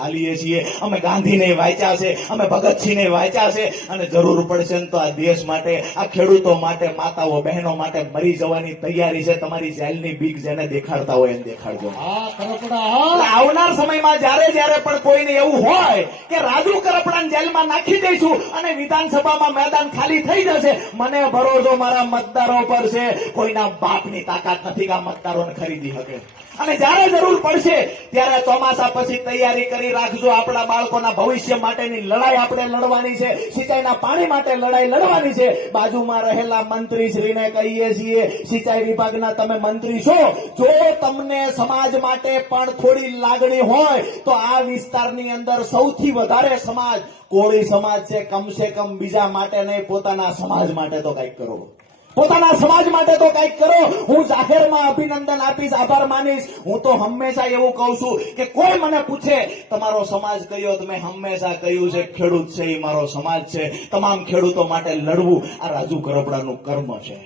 હાલીએ છીએ, અમે ગાંધીને વાંચ્યા છે, અમે ભગતસિંહને વાંચ્યા છે, અને જરૂર પડશે ને તો આ દેશ માટે, આ ખેડૂતો માટે, માતાઓ બહેનો માટે મરી જવાની તૈયારી છે. તમારી જેલની બીક જેને દેખાડતા હોય એને દેખાડજો. આવનાર સમયમાં જ્યારે પણ કોઈને એવું હોય કે રાજુ કરપડાને જેલમાં નાખી દઈશું અને વિધાનસભામાં મેદાન ખાલી થઈ જશે, મને ભરોસો મારા મતદારો પર છે. કોઈના બાપની તાકાત નથી કે આ મતદારોને ખરીદી શકે. અને જ્યારે જરૂર પડશે ત્યારે ચોમાસા પછી તૈયારી કરી રાખજો. આપણા બાળકોના ભવિષ્ય માટેની લડાઈ આપણે લડવાની છે. સિંચાઈના પાણી માટે લડાઈ લડવાની છે. બાજુમાં રહેલા મંત્રીશ્રીને કહીએ છીએ, સિંચાઈ વિભાગના તમે મંત્રી છો, જો તમને સમાજ માટે પણ થોડી લાગણી હોય તો આ વિસ્તારની અંદર સૌથી વધારે સમાજ કોળી સમાજ છે. કમસે કમ બીજા માટે નહીં, પોતાના સમાજ માટે તો કંઈક કરો. પોતાના સમાજ માટે તો કંઈક કરો. હું જાહેરમાં અભિનંદન આપીશ, આભાર માનીશ. હું તો હંમેશા એવું કહું છું કે કોઈ મને પૂછે તમારો સમાજ કયો, તો મેં હંમેશા કહ્યું છે ખેડૂત છે એ મારો સમાજ છે. તમામ ખેડૂતો માટે લડવું આ રાજુ કરપડાનું કર્મ છે.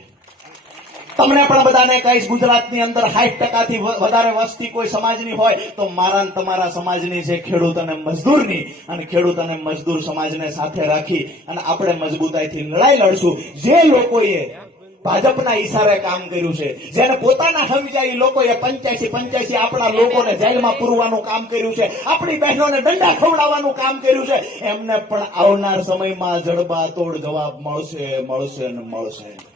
તમને પણ બધાને કહીશ, ગુજરાતની અંદર 60% વધારે વસ્તી કોઈ સમાજની હોય તો મારા તમારા સમાજની છે, ખેડૂત અને મજદૂરની. અને ખેડૂત અને મજદૂર સમાજને સાથે રાખી અને આપણે મજબૂતાઈથી લડાઈ લડશું. જે લોકોએ ભાજપના ઈશારે કામ કર્યું છે, જેને પોતાના સમજાય લોકોએ 85 આપણા લોકોને જેલમાં પૂરવાનું કામ કર્યું છે, આપણી બહેનોને દંડા ખવડાવવાનું કામ કર્યું છે, એમને પણ આવનાર સમયમાં જડબાતોડ જવાબ મળશે, મળશે ને મળશે.